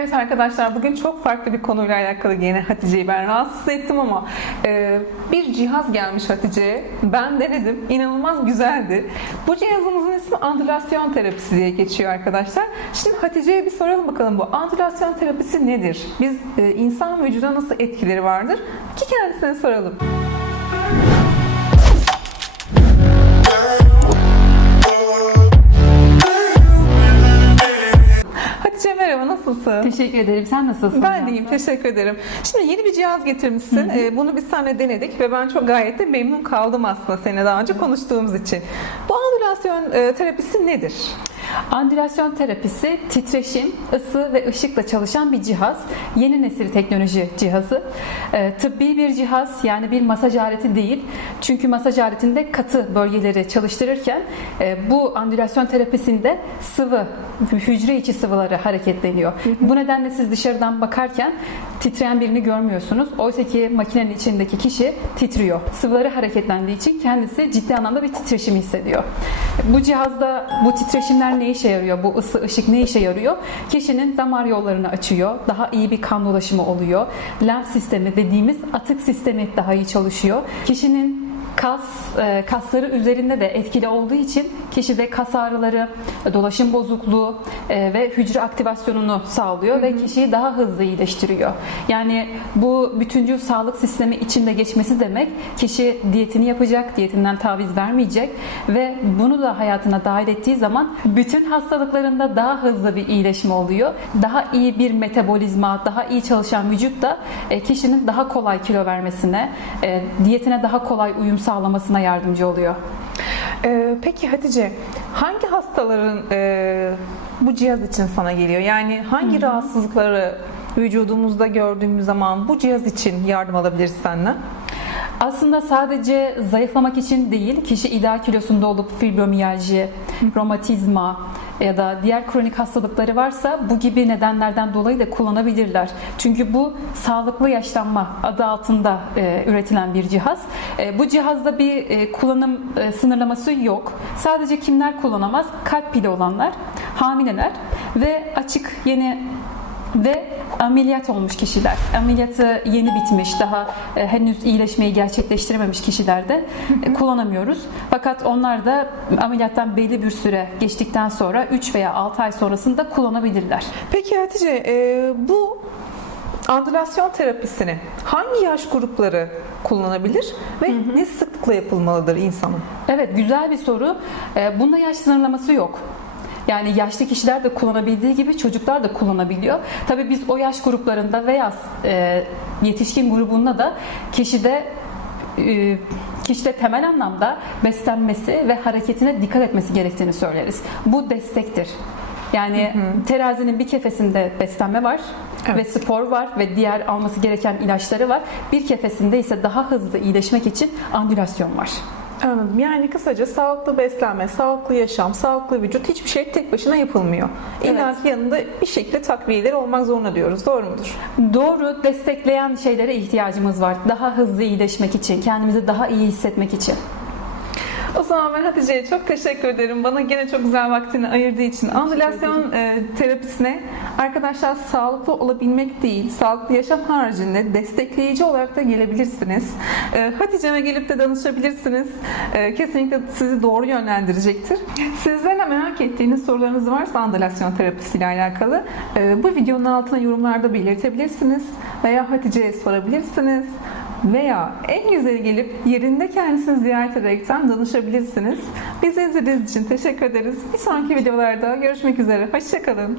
Evet arkadaşlar bugün çok farklı bir konuyla alakalı yine Hatice'yi ben rahatsız ettim ama e, bir cihaz gelmiş Hatice'ye. Ben denedim. İnanılmaz güzeldi. Bu cihazımızın ismi andülasyon terapisi diye geçiyor arkadaşlar. Şimdi Hatice'ye bir soralım bakalım bu andülasyon terapisi nedir? Biz e, insan vücuduna nasıl etkileri vardır? Ki kendisine soralım. Nasılsın? Teşekkür ederim. Sen nasılsın? Ben de iyiyim, teşekkür ederim. Şimdi yeni bir cihaz getirmişsin. Ee, bunu biz seninle denedik ve ben çok gayet de memnun kaldım aslında seninle daha önce konuştuğumuz için. Bu andülasyon e, terapisi nedir? Andülasyon terapisi titreşim, ısı ve ışıkla çalışan bir cihaz. Yeni nesil teknoloji cihazı. Ee, tıbbi bir cihaz yani bir masaj aleti değil. Çünkü masaj aletinde katı bölgeleri çalıştırırken e, bu andülasyon terapisinde sıvı, hücre içi sıvıları hareketleniyor. Bu nedenle siz dışarıdan bakarken titreyen birini görmüyorsunuz. Oysa ki makinenin içindeki kişi titriyor. Sıvıları hareketlendiği için kendisi ciddi anlamda bir titreşim hissediyor. Bu cihazda bu titreşimler ne işe yarıyor? Bu ısı, ışık ne işe yarıyor? Kişinin damar yollarını açıyor. Daha iyi bir kan dolaşımı oluyor. Lenf sistemi dediğimiz atık sistemi daha iyi çalışıyor. Kişinin kas e, kasları üzerinde de etkili olduğu için kişide kas ağrıları, dolaşım bozukluğu e, ve hücre aktivasyonunu sağlıyor ve kişiyi daha hızlı iyileştiriyor. Yani bu bütüncül sağlık sistemi içinde geçmesi demek kişi diyetini yapacak, diyetinden taviz vermeyecek ve bunu da hayatına dahil ettiği zaman bütün hastalıklarında daha hızlı bir iyileşme oluyor. Daha iyi bir metabolizma, daha iyi çalışan vücut da e, kişinin daha kolay kilo vermesine, diyetine daha kolay uyum sağlamasına yardımcı oluyor. Ee, peki Hatice, hangi hastaların e, bu cihaz için sana geliyor? Yani hangi rahatsızlıkları vücudumuzda gördüğümüz zaman bu cihaz için yardım alabiliriz senden? Aslında sadece zayıflamak için değil, kişi ideal kilosunda olup fibromiyalji, romatizma ya da diğer kronik hastalıkları varsa bu gibi nedenlerden dolayı da kullanabilirler. Çünkü bu sağlıklı yaşlanma adı altında e, üretilen bir cihaz. E, bu cihazda bir e, kullanım e, sınırlaması yok. Sadece kimler kullanamaz? Kalp pili olanlar, hamileler ve açık yeni ve ameliyat olmuş kişiler. Ameliyatı yeni bitmiş, daha e, henüz iyileşmeyi gerçekleştirememiş kişilerde e, kullanamıyoruz. Fakat onlar da ameliyattan belli bir süre geçtikten sonra 3 veya 6 ay sonrasında kullanabilirler. Peki Hatice, e, bu andülasyon terapisini hangi yaş grupları kullanabilir ve ne sıklıkla yapılmalıdır insanın? Evet, güzel bir soru. E, Bunda yaş sınırlaması yok. Yani yaşlı kişiler de kullanabildiği gibi çocuklar da kullanabiliyor. Tabii biz o yaş gruplarında veya e, yetişkin grubunda da kişide e, kişide temel anlamda beslenmesi ve hareketine dikkat etmesi gerektiğini söyleriz. Bu destektir. Yani terazinin bir kefesinde beslenme var Evet. ve spor var ve diğer alması gereken ilaçları var. Bir kefesinde ise daha hızlı iyileşmek için andülasyon var. Anladım. Yani kısaca sağlıklı beslenme, sağlıklı yaşam, sağlıklı vücut hiçbir şey tek başına yapılmıyor. İlla Evet. ki yanında bir şekilde takviyeleri olmak zorunda diyoruz. Doğru mudur? Doğru destekleyen şeylere ihtiyacımız var. Daha hızlı iyileşmek için, kendimizi daha iyi hissetmek için. O zaman ben Hatice'ye çok teşekkür ederim. Bana gene çok güzel vaktini ayırdığı için. Andülasyon e, terapisine arkadaşlar sağlıklı olabilmek değil, sağlıklı yaşam haricinde destekleyici olarak da gelebilirsiniz. E, Hatice'me gelip de danışabilirsiniz. E, kesinlikle sizi doğru yönlendirecektir. Sizden de merak ettiğiniz sorularınız varsa andülasyon terapisiyle alakalı e, bu videonun altına yorumlarda belirtebilirsiniz veya Hatice'ye sorabilirsiniz veya en güzeli gelip yerinde kendisini ziyaret ederekten danışabilirsiniz. Bizi izlediğiniz için teşekkür ederiz. Bir sonraki videolarda görüşmek üzere. Hoşçakalın.